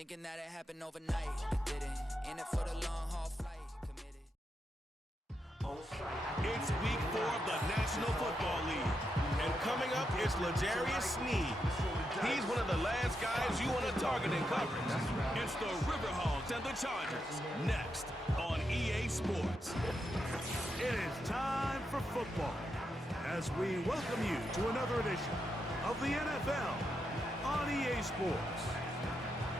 Thinking that it happened overnight, it didn't. In it for the long haul flight, committed. It's week 4 of the National Football League. And coming up is L'Jarius Sneed. He's one of the last guys you want to target in coverage. It's the River Hogs and the Chargers, next on EA Sports. It is time for football as we welcome you to another edition of the NFL on EA Sports.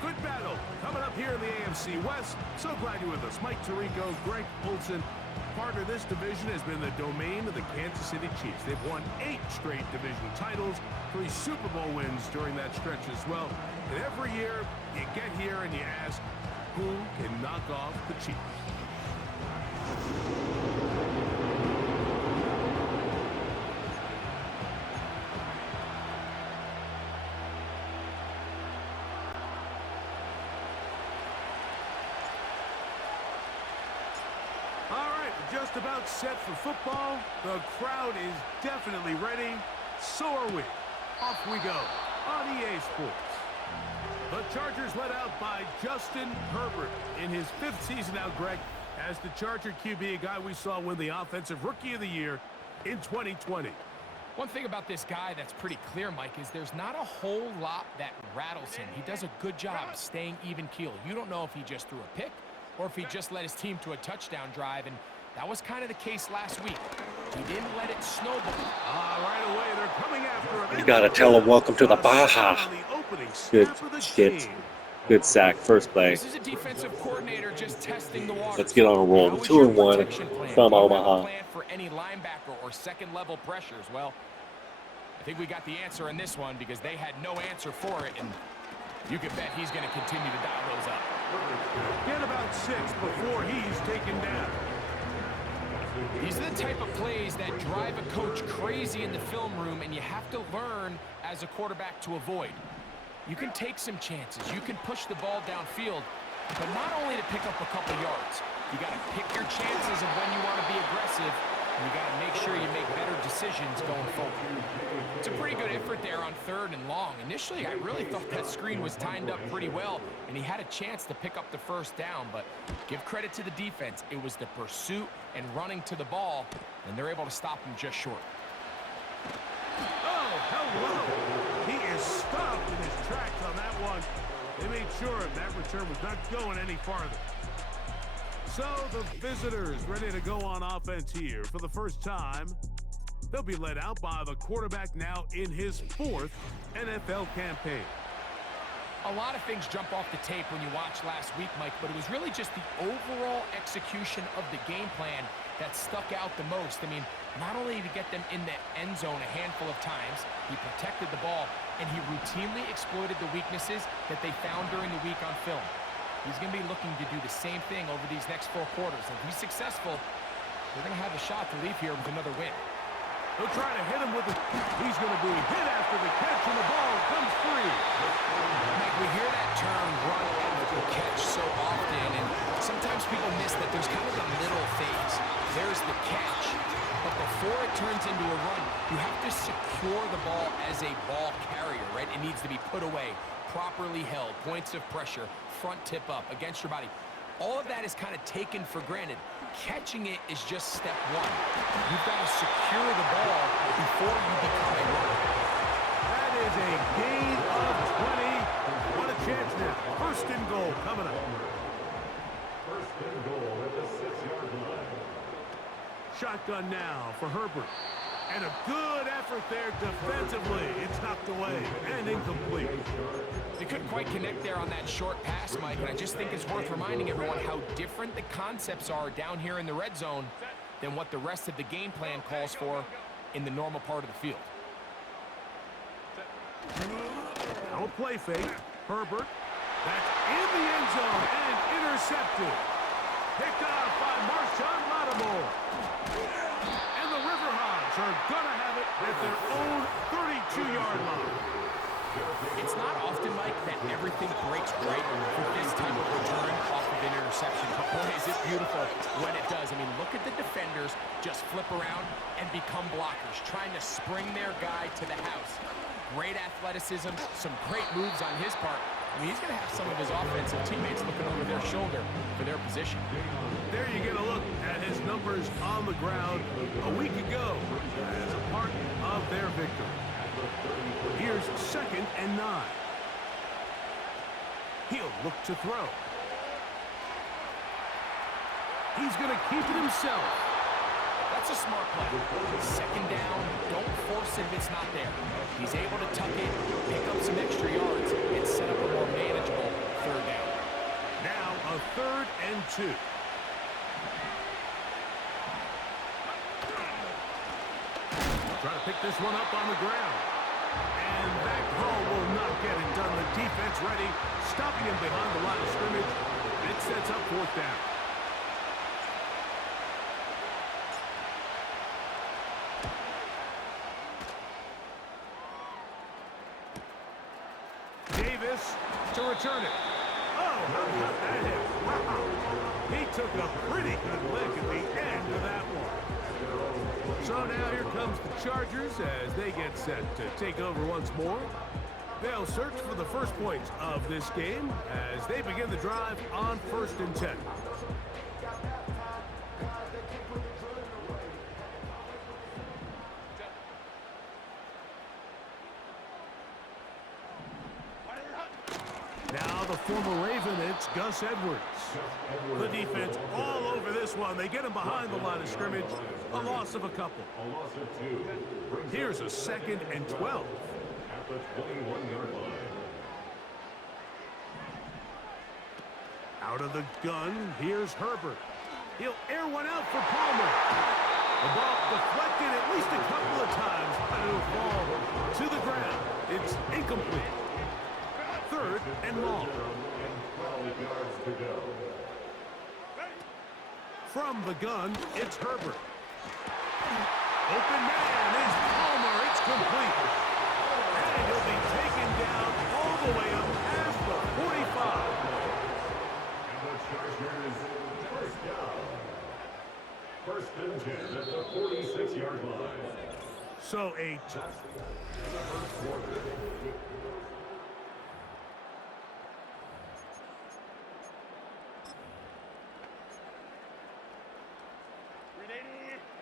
Good battle coming up here in the AFC West. So glad you're with us. Mike Tirico, Greg Olson. Partner, this division has been the domain of the Kansas City Chiefs. They've won 8 straight division titles, 3 Super Bowl wins during that stretch as well. And every year, you get here and you ask, who can knock off the Chiefs? Just about set for football. The crowd is definitely ready. So are we. Off we go on EA Sports. The Chargers led out by Justin Herbert in his 5th season now, Greg, as the Charger QB, a guy we saw win the Offensive Rookie of the Year in 2020. One thing about this guy that's pretty clear, Mike, is there's not a whole lot that rattles him. He does a good job staying even keel. You don't know if he just threw a pick or if he just led his team to a touchdown drive, and that was kind of the case last week. He didn't let it snowball. Right away, they're coming after him. You gotta tell him welcome to the Baja. Good sack, first play. This is a defensive coordinator just testing the waters. Let's get on a roll. 2-1 from Omaha. Plan for any linebacker or second level pressures. Well, I think we got the answer in this one because they had no answer for it, and you can bet he's going to continue to dial those up. Get about 6 before he's taken down. These are the type of plays that drive a coach crazy in the film room, and you have to learn as a quarterback to avoid. You can take some chances. You can push the ball downfield, but not only to pick up a couple yards. You got to pick your chances of when you want to be aggressive, and you got to make sure you make better decisions going forward. It's a pretty good effort there on 3rd and long. Initially, I really thought that screen was timed up pretty well, and he had a chance to pick up the first down, but give credit to the defense. It was the pursuit and running to the ball, and they're able to stop him just short. Oh, hello! He is stopped in his tracks on that one. They made sure that return was not going any farther. So the visitors ready to go on offense here for the first time. They'll be led out by the quarterback now in his 4th NFL campaign. A lot of things jump off the tape when you watch last week, Mike, but it was really just the overall execution of the game plan that stuck out the most. I mean, not only did he get them in the end zone a handful of times, he protected the ball, and he routinely exploited the weaknesses that they found during the week on film. He's going to be looking to do the same thing over these next 4 quarters. If he's successful, they're going to have a shot to leave here with another win. They'll try to hit him with it. He's going to be hit after the catch, and the ball comes free. Mike, we hear that term run after the catch so often, and sometimes people miss that there's kind of a middle phase. There's the catch, but before it turns into a run, you have to secure the ball as a ball carrier, right? It needs to be put away, properly held, points of pressure, front tip up against your body. All of that is kind of taken for granted. Catching it is just step 1. You've got to secure the ball before you become a runner. That is a gain of 20. What a chance now. 1st and goal coming up. 1st and goal at the 6-yard line. Shotgun now for Herbert. And a good effort there defensively. It's knocked away and incomplete. They couldn't quite connect there on that short pass, Mike, and I just think it's worth reminding everyone how different the concepts are down here in the red zone than what the rest of the game plan calls for in the normal part of the field. Now a play fake. Herbert. That's in the end zone and intercepted. Picked off by Marshawn Lattimore. And the River Hogs are going to have it at their own 32-yard line. It's not often, Mike, that everything breaks right for this type of return off of an interception. But boy, is it beautiful when it does. I mean, look at the defenders just flip around and become blockers, trying to spring their guy to the house. Great athleticism, some great moves on his part, I mean, he's going to have some of his offensive teammates looking over their shoulder for their position. There you get a look at his numbers on the ground a week ago as a part of their victory. Here's 2nd and 9. He'll look to throw. He's going to keep it himself. That's a smart play. 2nd down, don't force it if it's not there. He's able to tuck it, pick up some extra yards, and set up a more manageable 3rd down. Now a 3rd and 2. Try to pick this one up on the ground. And that call will not get it done. The defense ready, stopping him behind the line of scrimmage. It sets up 4th down. Davis to return it. Oh, how about that hit? Wow. He took a pretty good lick at the end of that one. So now here comes the Chargers as they get set to take over once more. They'll search for the first points of this game as they begin the drive on 1st and 10. Now the former Raven, it's Gus Edwards. The defense all over this one. They get him behind the line of scrimmage. A loss of a couple. Here's a 2nd and 12. At the 21-yard line. Out of the gun, here's Herbert. He'll air one out for Palmer. The ball deflected at least a couple of times, but it'll fall to the ground. It's incomplete. 3rd and long. 12 yards to go. From the gun, it's Herbert. Open man is Palmer. It's complete. And he'll be taken down all the way up past the 45. And the Chargers, 1st down. 1st and 10 at the 46-yard line. So a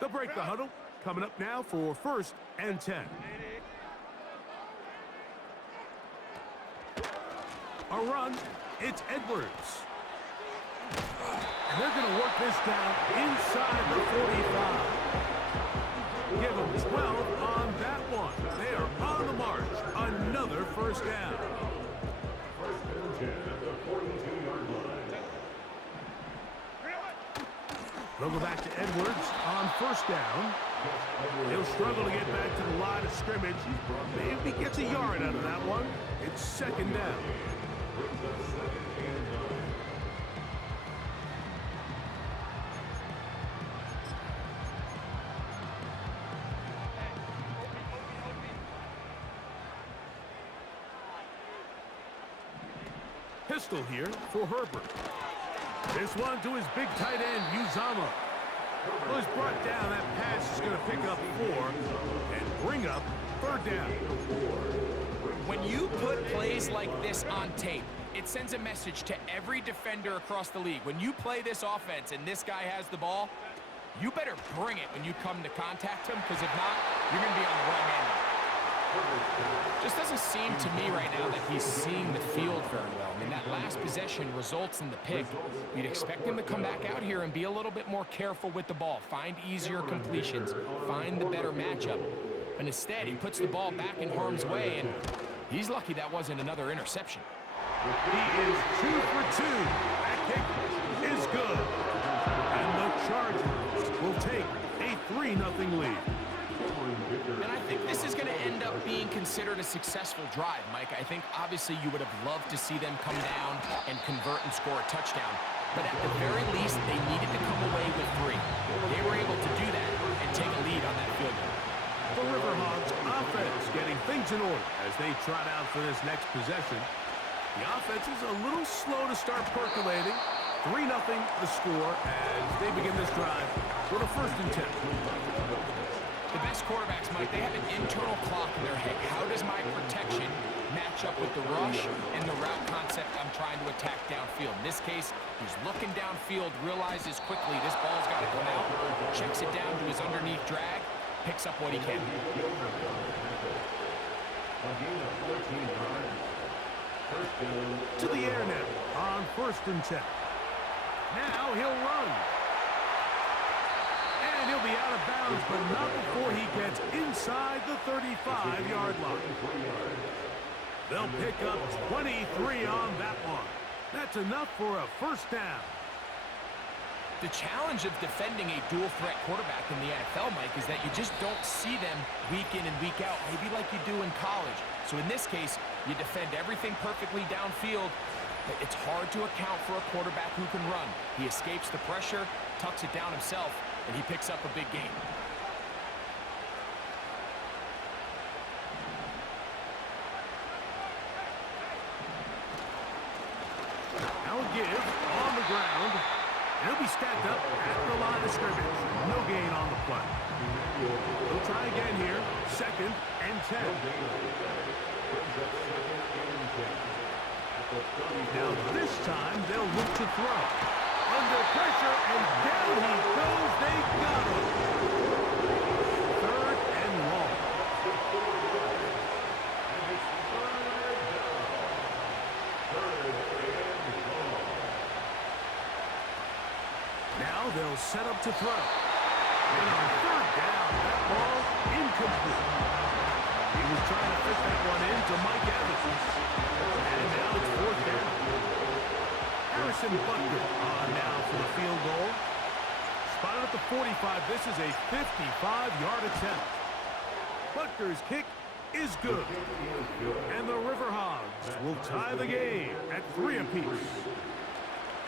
they'll break the huddle. Coming up now for 1st and 10. A run. It's Edwards. And they're going to work this down inside the 45. Give them 12 on that one. They are on the march. Another 1st down. 1st and 10 at the 42-yard line. They'll go back to Edwards on 1st down. He'll struggle to get back to the line of scrimmage. Maybe gets a yard out of that one. It's 2nd down. Pistol here for Herbert. This one to his big tight end, Uzama. Was brought down. That pass is going to pick up 4 and bring up 3rd down. When you put plays like this on tape, it sends a message to every defender across the league. When you play this offense and this guy has the ball, you better bring it when you come to contact him, because if not, you're going to be on the wrong end. Just doesn't seem to me right now that he's seeing the field very well. I mean, that last possession results in the pick. You'd expect him to come back out here and be a little bit more careful with the ball, find easier completions, find the better matchup. And instead, he puts the ball back in harm's way, and he's lucky that wasn't another interception. He is 2 for 2. That kick is good. And the Chargers will take a 3-0 lead. And I think this is going to end up being considered a successful drive, Mike. I think obviously you would have loved to see them come down and convert and score a touchdown. But at the very least, they needed to come away with 3. They were able to do that and take a lead on that field goal. The River Hogs offense getting things in order as they trot out for this next possession. The offense is a little slow to start percolating. 3-0 the score as they begin this drive with a 1st and 10. The best quarterbacks, Mike, they have an internal clock in their head. How does my protection match up with the rush and the route concept I'm trying to attack downfield? In this case, he's looking downfield, realizes quickly this ball's got to come out, checks it down to his underneath drag, picks up what he can. To the air now on 1st and 10. Now he'll run. And he'll be out of bounds, but not before he gets inside the 35-yard line. They'll pick up 23 on that one. That's enough for a first down. The challenge of defending a dual-threat quarterback in the NFL, Mike, is that you just don't see them week in and week out, maybe like you do in college. So in this case, you defend everything perfectly downfield, but it's hard to account for a quarterback who can run. He escapes the pressure, tucks it down himself, and he picks up a big gain. Now a give on the ground. He'll be stacked up at the line of scrimmage. No gain on the play. We'll try again here. 2nd and 10. Now this time they'll look to throw. Under pressure, and down he goes. They got him. 3rd and long. Now they'll set up to throw. And on 3rd down, that ball incomplete. He was trying to fit that one in to Mike Evans. And now it's 4th down. Harrison Butker on now for the field goal. Spotted at the 45. This is a 55-yard attempt. Butker's kick is good. And the River Hogs will tie the game at 3 apiece.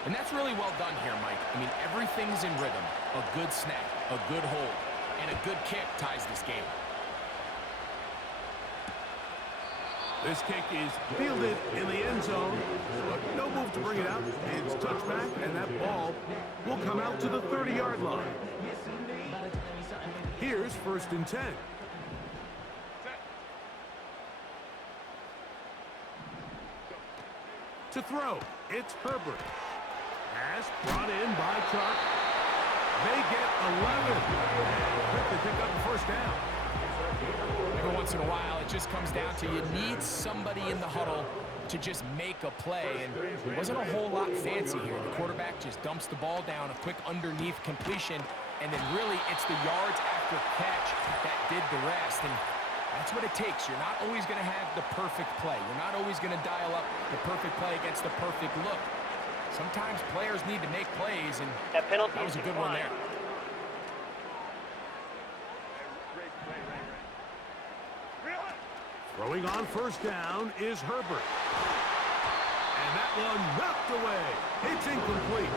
And that's really well done here, Mike. I mean, everything's in rhythm. A good snap, a good hold, and a good kick ties this game. This kick is fielded in the end zone, but no move to bring it out. It's touchback, and that ball will come out to the 30-yard line. Here's 1st and 10. To throw, it's Herbert. Pass brought in by Chark. They get 11. Quickly pick up the 1st down. Every once in a while, it just comes down to you need somebody in the huddle to just make a play, and it wasn't a whole lot fancy here. The quarterback just dumps the ball down, a quick underneath completion, and then really it's the yards after catch that did the rest, and that's what it takes. You're not always going to have the perfect play. You're not always going to dial up the perfect play against the perfect look. Sometimes players need to make plays, and that was a good one there. Throwing on 1st down is Herbert. And that one knocked away. It's incomplete.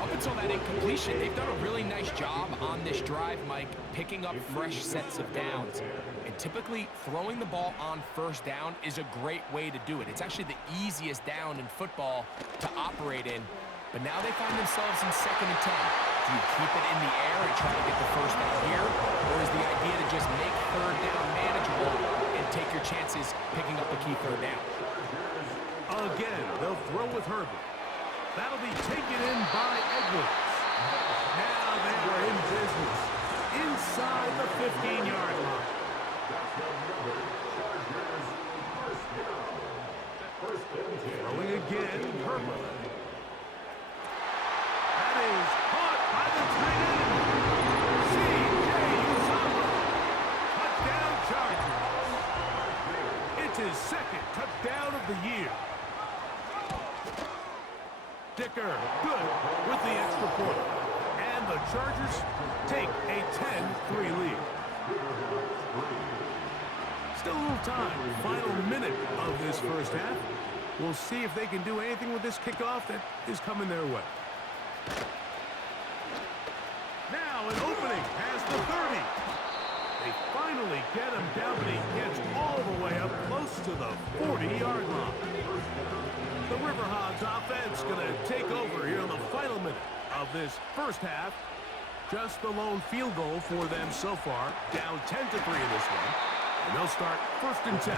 Up until that incompletion, they've done a really nice job on this drive, Mike, picking up fresh sets of downs. And typically, throwing the ball on 1st down is a great way to do it. It's actually the easiest down in football to operate in. But now they find themselves in 2nd and 10. Do you keep it in the air and try to get the 1st down here? Or is the idea to just make 3rd down manageable and take your chances picking up the key 3rd down? Again, they'll throw with Herbert. That'll be taken in by Edwards. Now they are in business inside the 15-yard line. Throwing again, Herbert. That is caught by the tight end. C.J. Uzomah. Touchdown Chargers. It's his 2nd touchdown of the year. Dicker, good with the extra point. And the Chargers take a 10-3 lead. Still a little time, final minute of this 1st half. We'll see if they can do anything with this kickoff that is coming their way. Now an opening past the 30. They finally get him down, but he gets all the way up close to the 40-yard line. The River Hogs offense going to take over here in the final minute of this 1st half. Just the lone field goal for them so far. Down 10-3 in this one. And they'll start 1st and 10.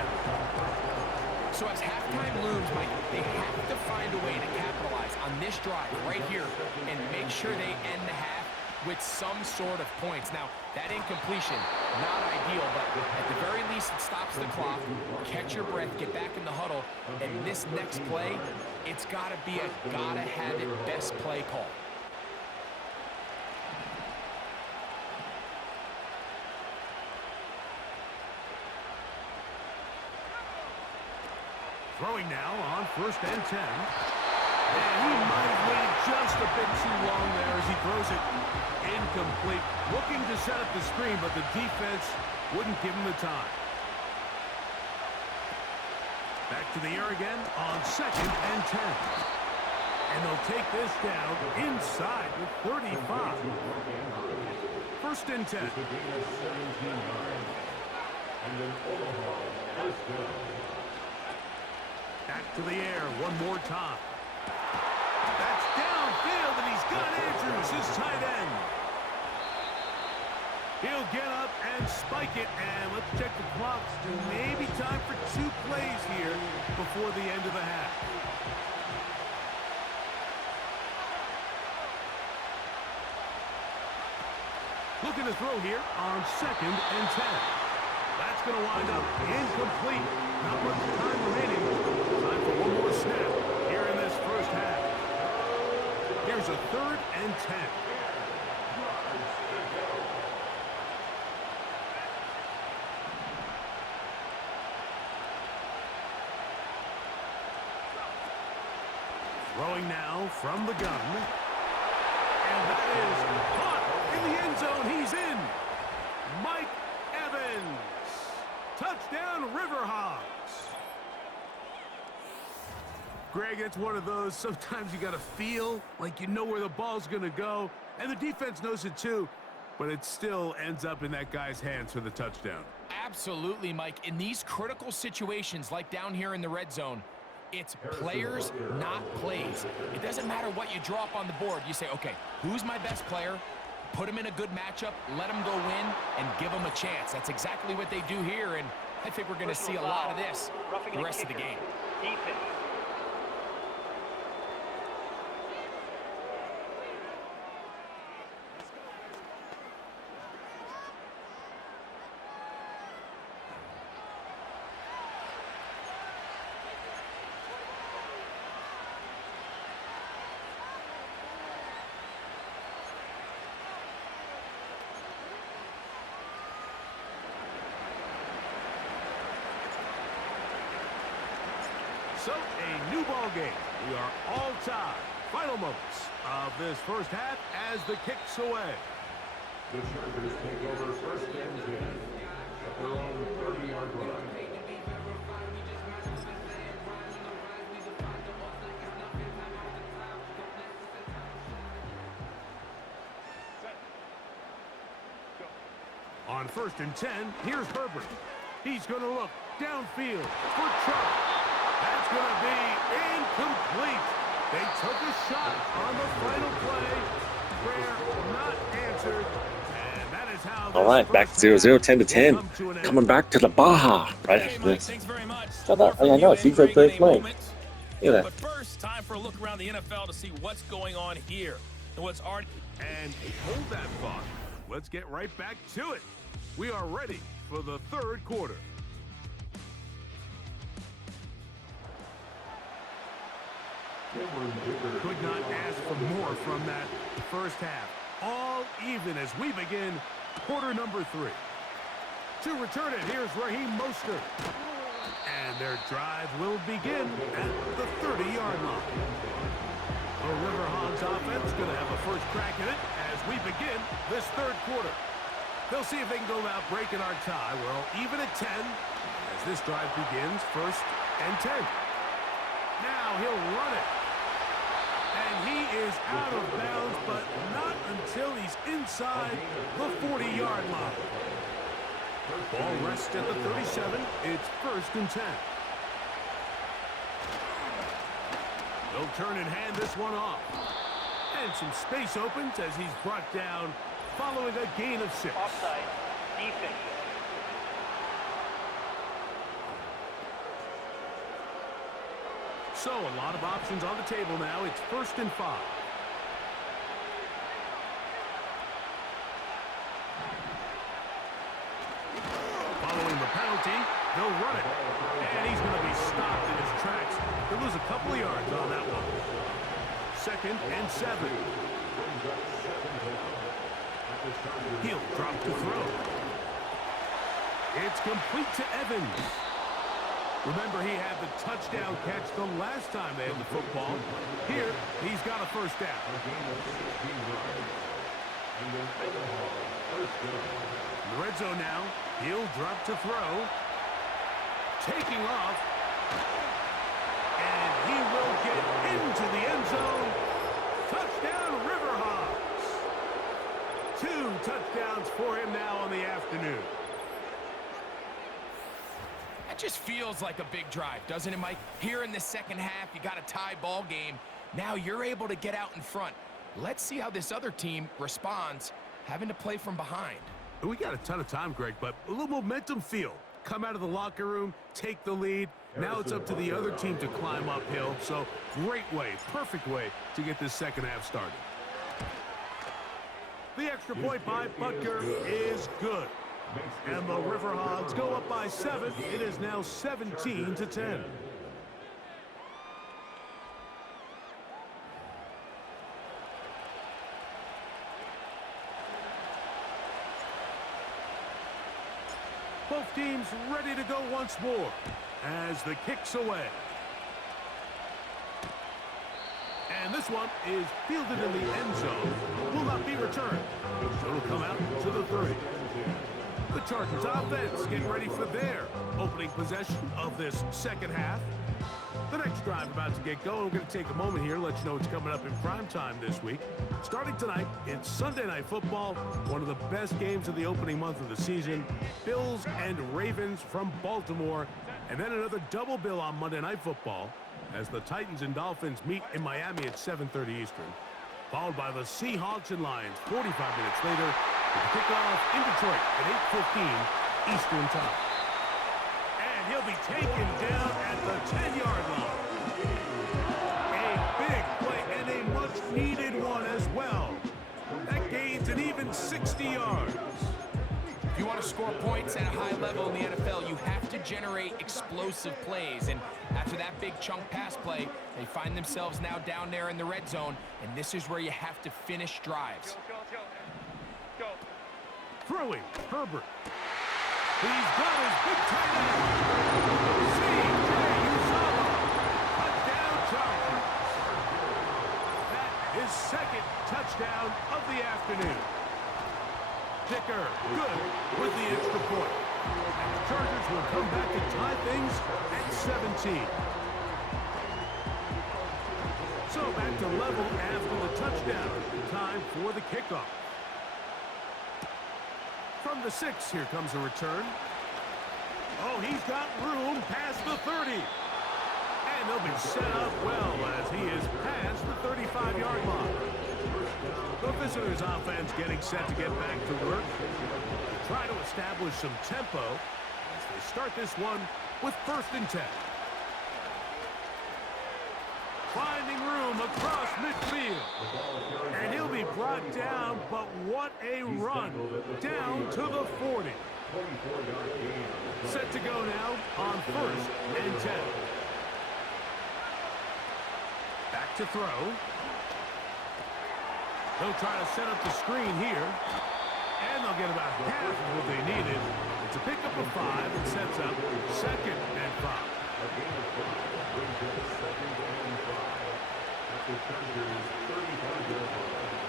So as halftime looms, Mike, they have to find a way to capitalize on this drive right here and make sure they end the half with some sort of points. Now, that incompletion, not ideal, but at the very least, it stops the clock. Catch your breath, get back in the huddle, and this next play, it's got to be a gotta-have-it best play call. Throwing now on 1st and 10. And he might have waited just a bit too long there as he throws it incomplete. Looking to set up the screen, but the defense wouldn't give him the time. Back to the air again on 2nd and 10. And they'll take this down inside the 35. 1st and 10. And then Omaha first down. Back to the air one more time. That's downfield, and he's got Andrews, his tight end. He'll get up and spike it, and let's check the clock. Maybe time for 2 plays here before the end of the half. Looking to throw here on 2nd and 10. That's going to wind up incomplete. Not much time remaining. Time for one more snap here in this 1st half. Here's a 3rd and 10. Throwing now from the gun. And that is caught in the end zone. He's in. Mike Evans. Touchdown, Riverhawks. Greg, it's one of those, sometimes you got to feel like you know where the ball's going to go, and the defense knows it too, but it still ends up in that guy's hands for the touchdown. Absolutely, Mike. In these critical situations, like down here in the red zone, it's players, not plays. It doesn't matter what you draw up on the board. You say, okay, who's my best player? Put him in a good matchup, let him go win, and give him a chance. That's exactly what they do here, and I think we're going to see a lot of this the rest of the game. So, a new ball game. We are all tied. Final moments of this 1st half as the kick's away. The Chargers take over 1st and 10 at their own 30-yard line. On 1st and 10, here's Herbert. He's going to look downfield for Chubb. That's going to be incomplete. They took a shot on the final play. Prayer not answered. And that is how. All right, back 0-0, 10-10. Coming back to the Baja right after this. Thanks very much. Shut up. I know. It's a great play. Look at that. But first, time for a look around the NFL to see what's going on here and what's already. And hold that thought. Let's get right back to it. We are ready for the 3rd quarter. Could not ask for more from that 1st half. All even as we begin quarter number 3. To return it, here's Raheem Mostert. And their drive will begin at the 30-yard line. The Riverhawks offense going to have a first crack at it as we begin this 3rd quarter. They'll see if they can go out breaking our tie. We're all even at 10 as this drive begins 1st and 10. Now he'll run it. And he is out of bounds, but not until he's inside the 40-yard line. Ball rests at the 37. It's 1st and 10. They'll turn and hand this one off. And some space opens as he's brought down following a gain of 6. Offside. Defense. So a lot of options on the table now. It's 1st and 5. Following the penalty, they'll run it. And he's going to be stopped in his tracks. He'll lose a couple of yards on that one. 2nd and 7. He'll drop to throw. It's complete to Evans. Remember, he had the touchdown catch the last time they had the football. Here, he's got a 1st down. In the red zone now, he'll drop to throw. Taking off. And he will get into the end zone. Touchdown, Riverhawks. 2 touchdowns for him now on the afternoon. That just feels like a big drive, doesn't it, Mike? Here in the second half, you got a tie ball game. Now you're able to get out in front. Let's see how this other team responds, having to play from behind. We got a ton of time, Greg, but a little momentum feel. Come out of the locker room, take the lead. Now it's up to the other team to climb uphill. So great way, perfect way to get this second half started. The extra point by Butker is good. And the Riverhogs go up by 7. It is now 17-10. Both teams ready to go once more as the kick's away. And this one is fielded in the end zone. Will not be returned. So it'll come out to the 30. The Chargers offense getting ready for their opening possession of this second half. The next drive about to get going. We're going to take a moment here to let you know what's coming up in prime time this week. Starting tonight, it's Sunday Night Football, one of the best games of the opening month of the season. Bills and Ravens from Baltimore. And then another double bill on Monday Night Football as the Titans and Dolphins meet in Miami at 7:30 Eastern. Followed by the Seahawks and Lions 45 minutes later with the kickoff in Detroit at 8:15 Eastern time. And he'll be taken down at the 10-yard line. A big play and a much-needed one as well. That gains an even 60 yards. If you want to score points at a high level in the NFL, you have to generate explosive plays. And after that big chunk pass play, they find themselves now down there in the red zone, and this is where you have to finish drives. Go. Throwing, Herbert. He's got his big tight end. C.J. Uzomah. Touchdown Chargers. That is 2nd touchdown of the afternoon. Dicker, good with the extra point. And the Chargers will come back to tie things at 17. So back to level after the touchdown. Time for the kickoff. From the 6, here comes a return. Oh, he's got room past the 30. And they'll be set up well as he is past the 35-yard line. The visitors' offense getting set to get back to work. They try to establish some tempo as they start this one with 1st and 10. Finding room across midfield. And he'll be brought down, but what a run. Down to the 40. Set to go now on 1st and 10. Back to throw. They'll try to set up the screen here. And they'll get about half of what they needed. It's a pickup of 5 and sets up 2nd and 5.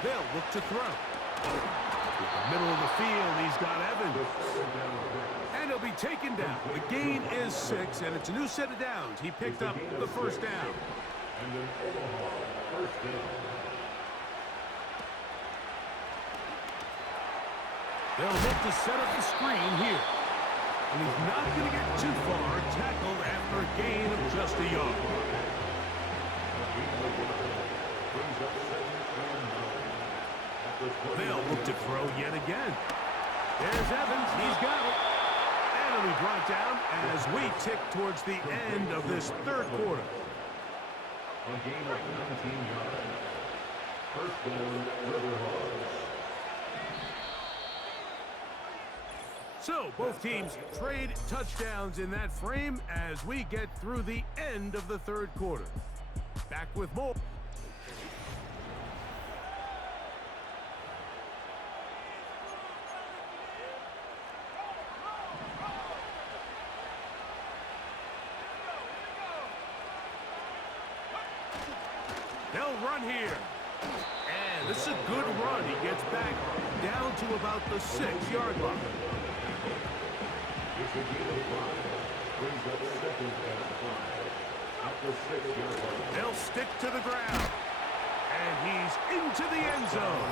They'll look to throw. In the middle of the field, he's got Evans. And he'll be taken down. The gain is 6, and it's a new set of downs. He picked up the 1st down. And then Omaha, 1st down. They'll look to set up the screen here. And he's not going to get too far. Tackled after a gain of just a yard. They'll look to throw yet again. There's Evans. He's got it. And it'll be brought down as we tick towards the end of this third quarter. A gain of 19 yards. First down, River Hogs. So, both teams trade touchdowns in that frame as we get through the end of the third quarter. Back with more. They'll run here. And this is a good run. He gets back down to about the 6-yard line. It's a gain of 5. Brings up second and 5. At the 6-yard line. They'll stick to the ground. And he's into the end zone.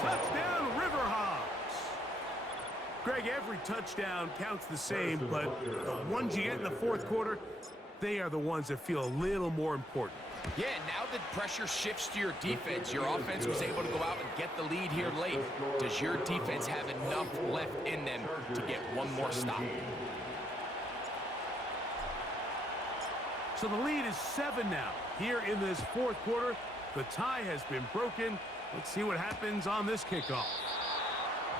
Touchdown, River Hogs. Greg, every touchdown counts the same, but the ones you get in the fourth quarter, they are the ones that feel a little more important. Yeah, now that pressure shifts to your defense, your offense was able to go out and get the lead here late. Does your defense have enough left in them to get one more stop? So the lead is 7 now. Here in this fourth quarter, the tie has been broken. Let's see what happens on this kickoff.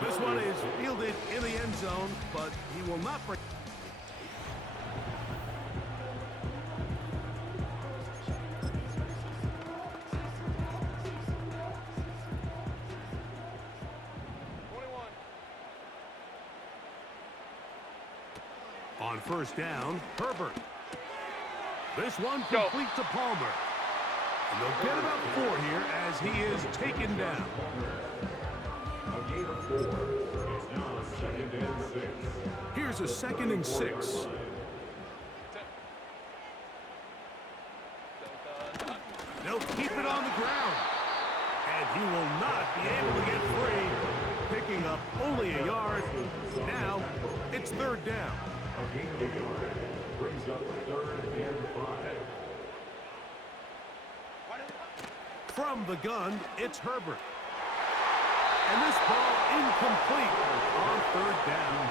This one is fielded in the end zone, but he will not break. On first down, Herbert. This one complete to Palmer. And they'll get about 4 here as he is taken down. A gain of 4. It's now second and 6. Here's a 2nd and 6. They'll keep it on the ground. And he will not be able to get free. Picking up only a yard. Now, it's 3rd down. A gain of a yard. Brings up 3rd and 5. From the gun, it's Herbert. And this ball incomplete on 3rd down.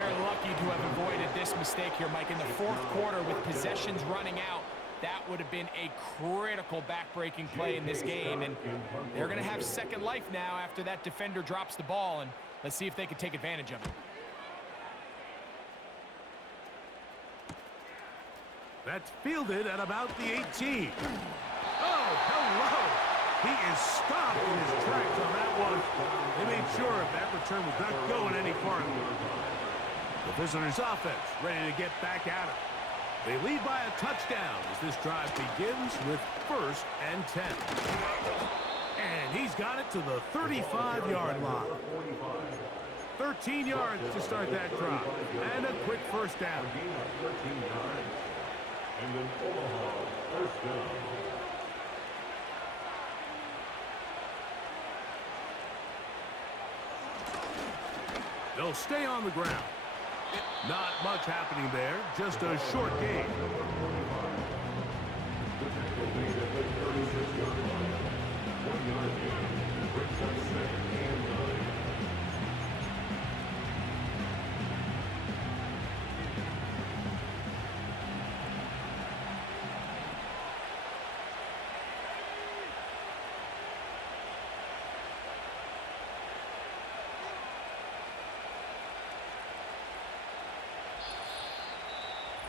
They're lucky to have avoided this mistake here, Mike. In the fourth quarter, with possessions running out, that would have been a critical back-breaking play in this game. And they're going to have second life now after that defender drops the ball. And let's see if they can take advantage of it. That's fielded at about the 18. Oh, hello! He is stopped in his tracks on that one. They made sure that return was not going any farther. The visitors' offense ready to get back at it. They lead by a touchdown as this drive begins with 1st and 10. And he's got it to the 35-yard line. 13 yards to start that drive. And a quick first down. And then Omaha, first down. They'll stay on the ground. Not much happening there, just a short gain. The tackle made at the 36-yard line. 1-yard gain. Brings up 2nd and 9.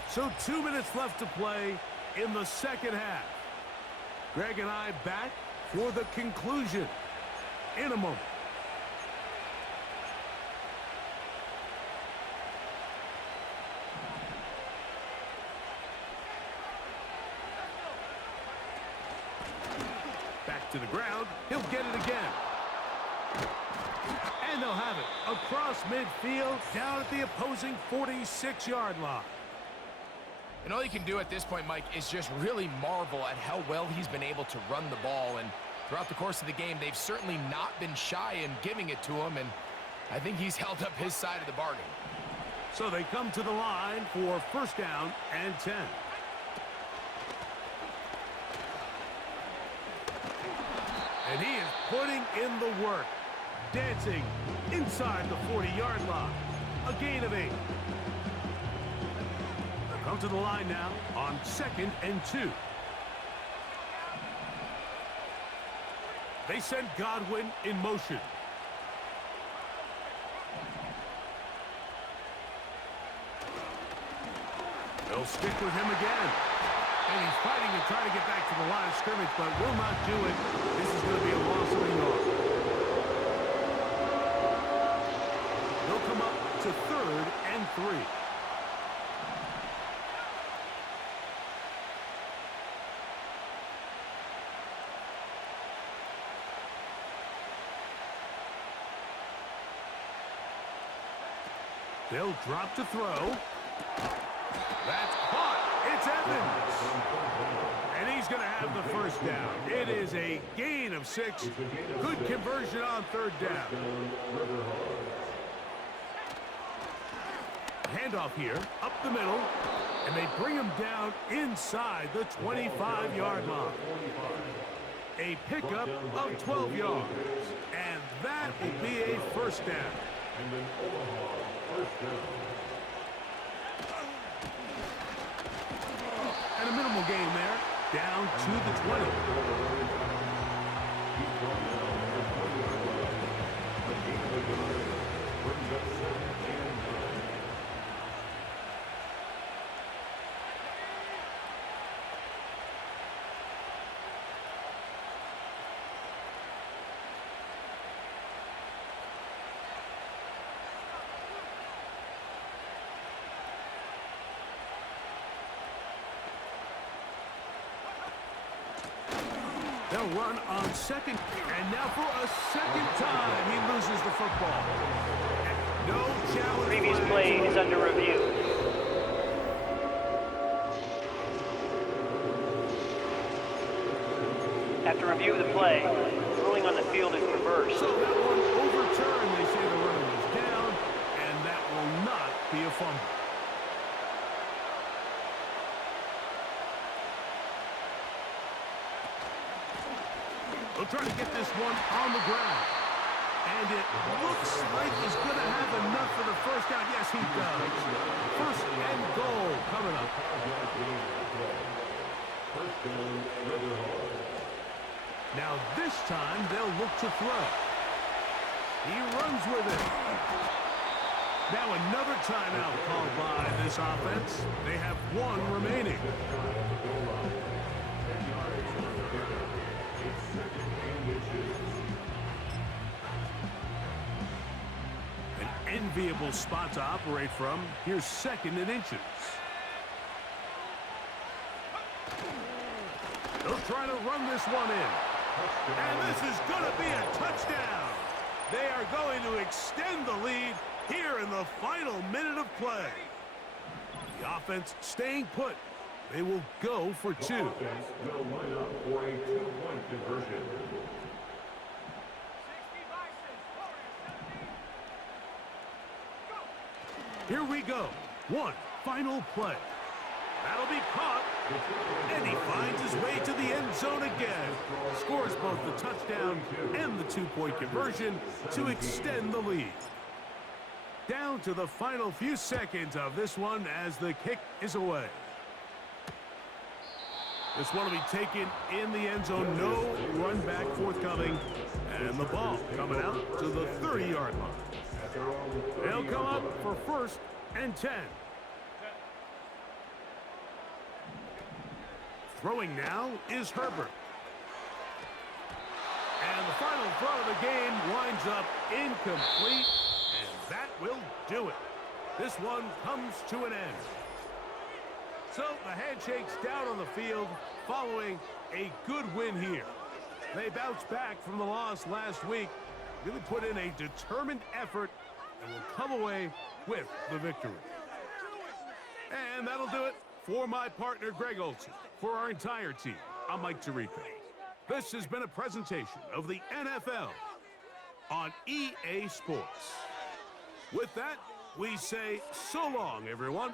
So 2 minutes left to play in the second half. Greg and I back for the conclusion in a moment. Back to the ground. He'll get it again. And they'll have it across midfield down at the opposing 46-yard line. And all you can do at this point, Mike, is just really marvel at how well he's been able to run the ball. And throughout the course of the game, they've certainly not been shy in giving it to him. And I think he's held up his side of the bargain. So they come to the line for first down and 10. And he is putting in the work. Dancing inside the 40-yard line. A gain of 8. They'll come to the line now on 2nd and 2. They send Godwin in motion. They'll stick with him again. And he's fighting and trying to get back to the line of scrimmage, but will not do it. This is going to be a loss of a yard. They'll come up to 3rd and 3. They'll drop to throw. That's caught. It's Evans. And he's going to have the first down. It is a gain of 6. Good conversion on 3rd down. Handoff here, up the middle. And they bring him down inside the 25-yard line. A pickup of 12 yards. And that will be a first down. And then Omaha first down. And a minimal gain there, down to the 20. They'll run on 2nd, and now for a 2nd time, he loses the football. And no challenge. Previous play is under review. After review of the play, ruling on the field is reversed. So that one overturned. They say the runner was down, and that will not be a fumble. They'll try to get this one on the ground. And it looks like he's going to have enough for the first down. Yes, he does. 1st and goal coming up. Now this time they'll look to throw. He runs with it. Now another timeout called by this offense. They have 1 remaining. An enviable spot to operate from. Here's 2nd and inches. They'll try to run this one in. And this is going to be a touchdown. They are going to extend the lead here in the final minute of play. The offense staying put. They will go for 2. Will line up for a 2-point conversion. Here we go. 1 final play. That'll be caught. And he finds his way to the end zone again. Scores both the touchdown and the 2-point conversion to extend the lead. Down to the final few seconds of this one as the kick is away. This one will be taken in the end zone. No run back forthcoming. And the ball coming out to the 30-yard line. They'll come up for 1st and 10. Throwing now is Herbert. And the final throw of the game winds up incomplete. And that will do it. This one comes to an end. So the handshake's down on the field following a good win here. They bounced back from the loss last week, really put in a determined effort, and will come away with the victory. And that'll do it for my partner, Greg Olson. For our entire team, I'm Mike Tirico. This has been a presentation of the NFL on EA Sports. With that, we say so long, everyone.